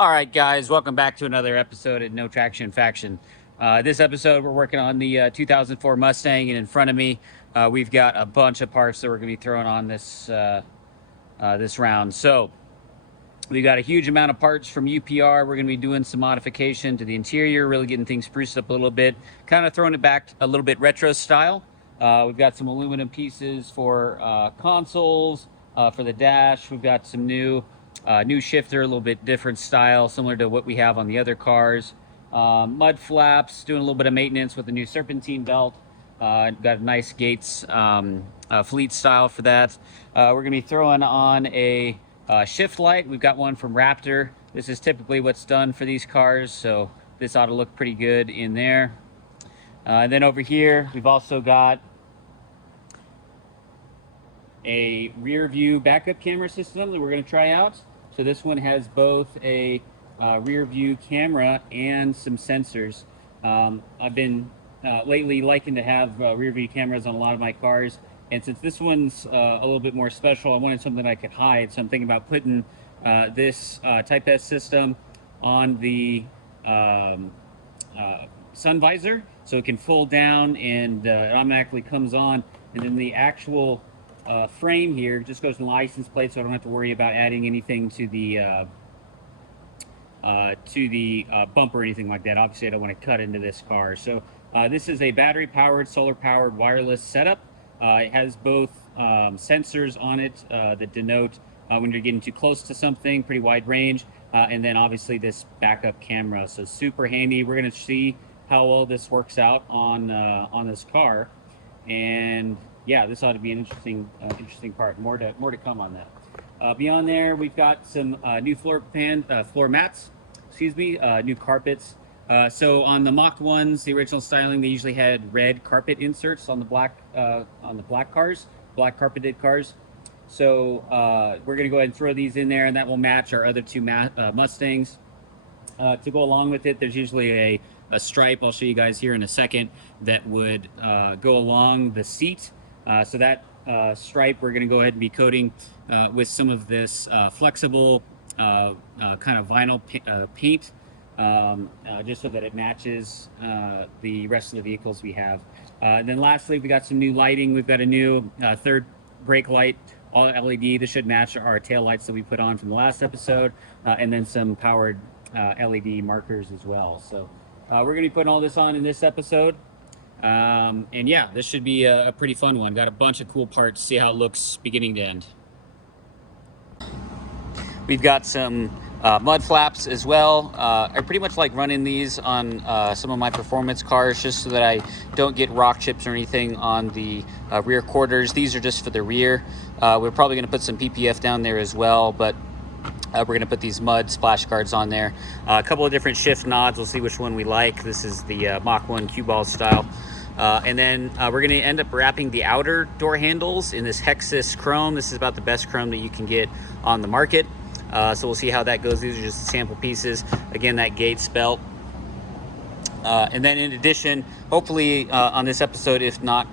All right, guys, welcome back to another episode at No Traction Faction. This episode, we're working on the 2004 Mustang, and in front of me, we've got a bunch of parts that we're going to be throwing on this this round. So we got a huge amount of parts from UPR. We're going to be doing some modification to the interior, really getting things spruced up a little bit, kind of throwing it back a little bit retro style. We've got some aluminum pieces for consoles, for the dash. We've got some new shifter, a little bit different style, similar to what we have on the other cars. Mud flaps, doing a little bit of maintenance with the new serpentine belt. Got a nice Gates fleet style for that. We're going to be throwing on a shift light. We've got one from Raptor. This is typically what's done for these cars, so this ought to look pretty good in there. And then over here, we've also got a rear view backup camera system that we're going to try out. So this one has both a rear view camera and some sensors. I've been lately liking to have rear view cameras on a lot of my cars, and since this one's a little bit more special, I wanted something I could hide. So I'm thinking about putting this Type S system on the sun visor, so it can fold down and it automatically comes on, and then the actual frame here just goes in the license plate, so I don't have to worry about adding anything to the bumper or anything like that. Obviously, I don't want to cut into this car. So this is a battery-powered, solar-powered wireless setup. It has both sensors on it that denote when you're getting too close to something, pretty wide range, and then obviously this backup camera. So super handy. We're going to see how well this works out on this car, and yeah, this ought to be an interesting part. More to come on that. Beyond there, we've got some new floor mats. Excuse me, new carpets. So on the Mach 1s, the original styling, they usually had red carpet inserts on the black cars, black carpeted cars. So we're going to go ahead and throw these in there, and that will match our other two Mustangs. To go along with it, there's usually a stripe, I'll show you guys here in a second, that would go along the seat. So that stripe, we're going to go ahead and be coating with some of this flexible kind of vinyl paint, just so that it matches the rest of the vehicles we have. And then lastly, we got some new lighting. We've got a new third brake light, all LED. This should match our tail lights that we put on from the last episode, and then some powered LED markers as well. So we're going to be putting all this on in this episode. And yeah, this should be a pretty fun one. Got a bunch of cool parts. See how it looks beginning to end. We've got some mud flaps as well. I pretty much like running these on some of my performance cars, just so that I don't get rock chips or anything on the rear quarters. These are just for the rear. We're probably going to put some PPF down there as well, but we're going to put these mud splash guards on there. A couple of different shift nods. We'll see which one we like. This is the Mach 1 cue ball style. And then we're going to end up wrapping the outer door handles in this Hexus chrome. This is about the best chrome that you can get on the market. So we'll see how that goes. These are just sample pieces. Again, that Gates belt. And then in addition, hopefully on this episode, if not,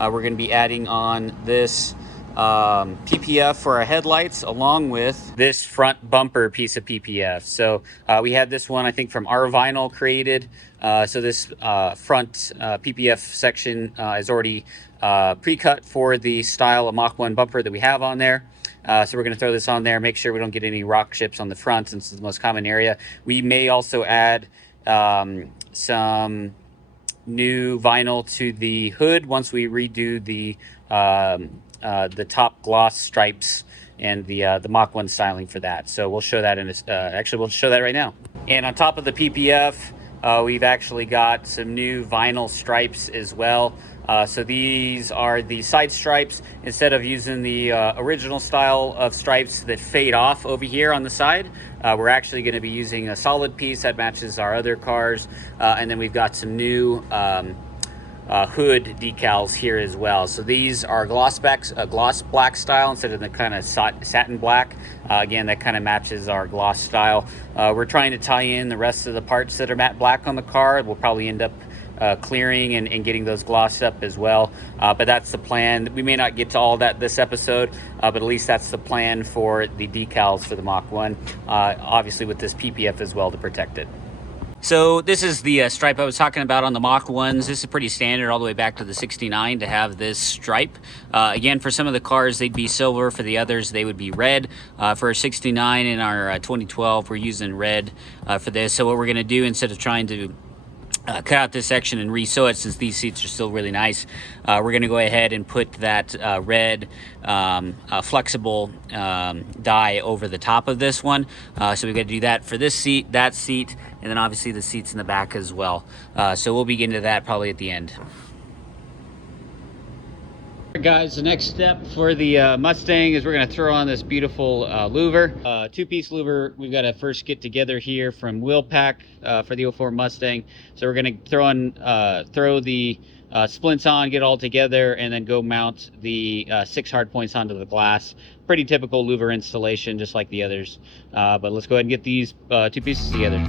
we're going to be adding on this PPF for our headlights, along with this front bumper piece of PPF. So we had this one, I think, from our vinyl created. So this front PPF section is already pre-cut for the style of Mach 1 bumper that we have on there. So we're going to throw this on there, make sure we don't get any rock chips on the front, since it's the most common area. We may also add some new vinyl to the hood once we redo the top gloss stripes and the Mach 1 styling for that. So we'll show that in actually we'll show that right now. And on top of the PPF, we've actually got some new vinyl stripes as well. So these are the side stripes. Instead of using the original style of stripes that fade off over here on the side, we're actually going to be using a solid piece that matches our other cars. And then we've got some new hood decals here as well. So these are gloss black style instead of the kind of satin black. Again, that kind of matches our gloss style. We're trying to tie in the rest of the parts that are matte black on the car. We'll probably end up clearing and getting those glossed up as well, but that's the plan. We may not get to all that this episode, but at least that's the plan for the decals for the Mach 1, obviously with this PPF as well to protect it. So this is the stripe I was talking about on the Mach 1s. This is pretty standard all the way back to the 69 to have this stripe. Again, for some of the cars, they'd be silver. For the others, they would be red. For our 69 and our 2012, we're using red for this. So what we're going to do, instead of trying to cut out this section and re-sew it, since these seats are still really nice, we're going to go ahead and put that red flexible dye over the top of this one. So we've got to do that for this seat, that seat, and then obviously the seats in the back as well. So we'll begin to that probably at the end. Guys, the next step for the Mustang is we're going to throw on this beautiful louver, two-piece louver. We've got to first get together here from Wheel Pack for the 04 Mustang. So we're going to throw the splints on, get it all together, and then go mount the 6 hard points onto the glass. Pretty typical louver installation, just like the others. But let's go ahead and get these two pieces together.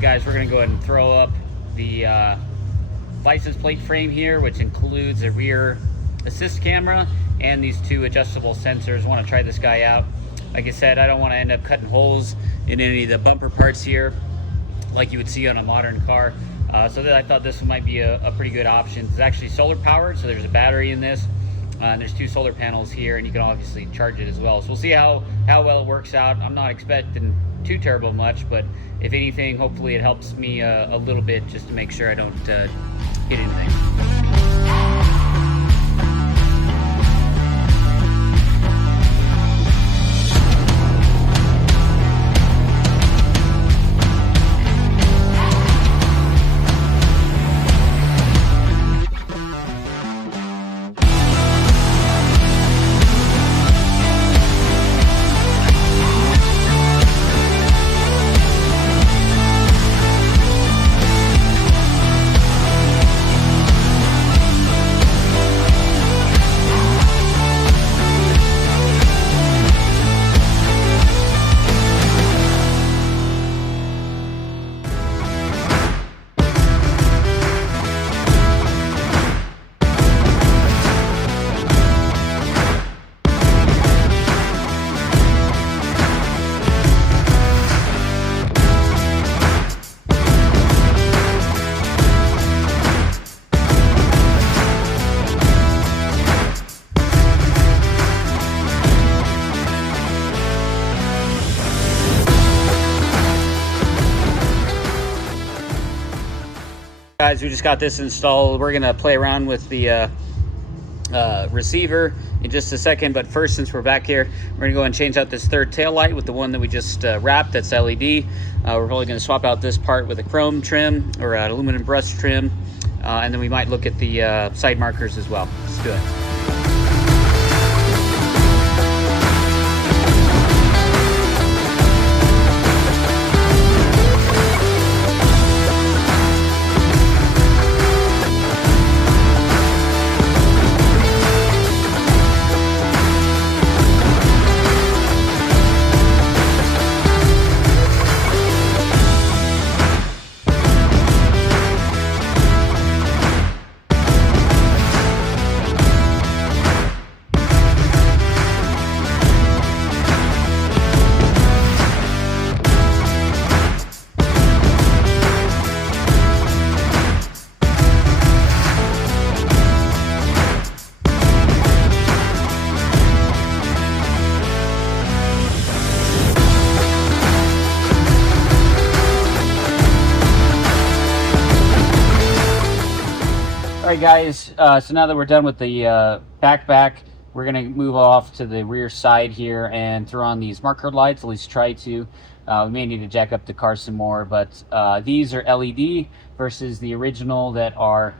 Guys, we're going to go ahead and throw up the license plate frame here, which includes a rear assist camera and these 2 adjustable sensors. I want to try this guy out. Like I said, I don't want to end up cutting holes in any of the bumper parts here like you would see on a modern car. So I thought this one might be a pretty good option. It's actually solar powered, so there's a battery in this. And there's 2 solar panels here, and you can obviously charge it as well. So we'll see how well it works out. I'm not expecting too terrible much, but if anything, hopefully it helps me a little bit, just to make sure I don't hit anything. Guys, we just got this installed. We're gonna play around with the receiver in just a second, but first, since we're back here, we're gonna go and change out this third tail light with the one that we just wrapped. That's LED. We're probably gonna swap out this part with a chrome trim or an aluminum brush trim, and then we might look at the side markers as well. Let's do it. All right, guys, so now that we're done with the back, we're gonna move off to the rear side here and throw on these marker lights, at least try to. We may need to jack up the car some more, but these are LED versus the original that are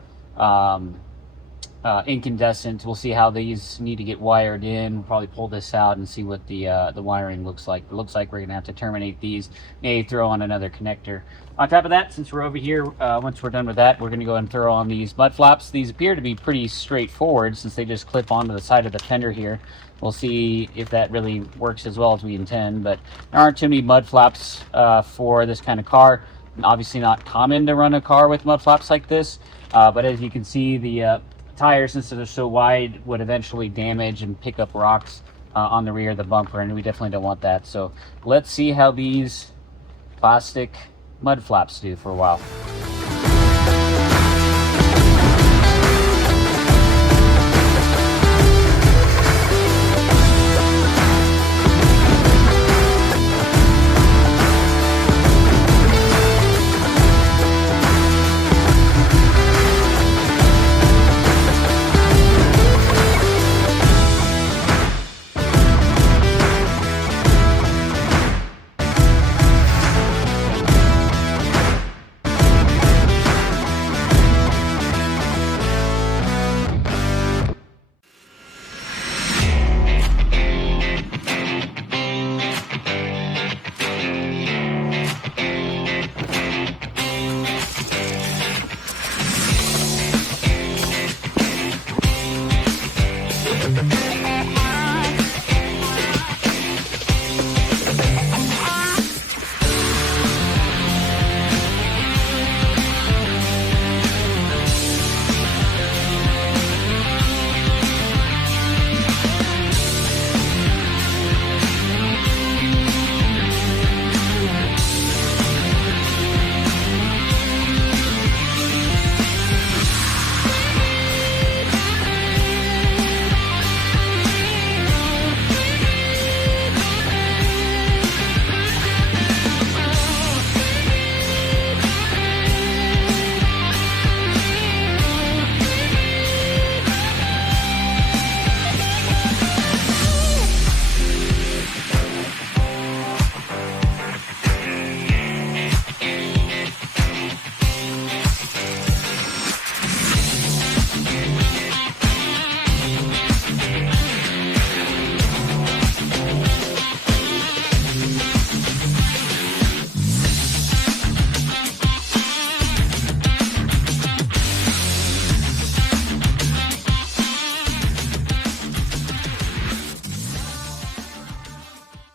incandescent. We'll see how these need to get wired in. We'll probably pull this out and see what the wiring looks like. It looks like we're gonna have to terminate these, maybe throw on another connector. On top of that, since we're over here, once we're done with that, we're gonna go and throw on these mud flaps. These appear to be pretty straightforward since they just clip onto the side of the fender here. We'll see if that really works as well as we intend, but there aren't too many mud flaps for this kind of car. Obviously not common to run a car with mud flaps like this, but as you can see, the tires, since they're so wide, would eventually damage and pick up rocks on the rear of the bumper, and we definitely don't want that. So let's see how these plastic mud flaps do for a while.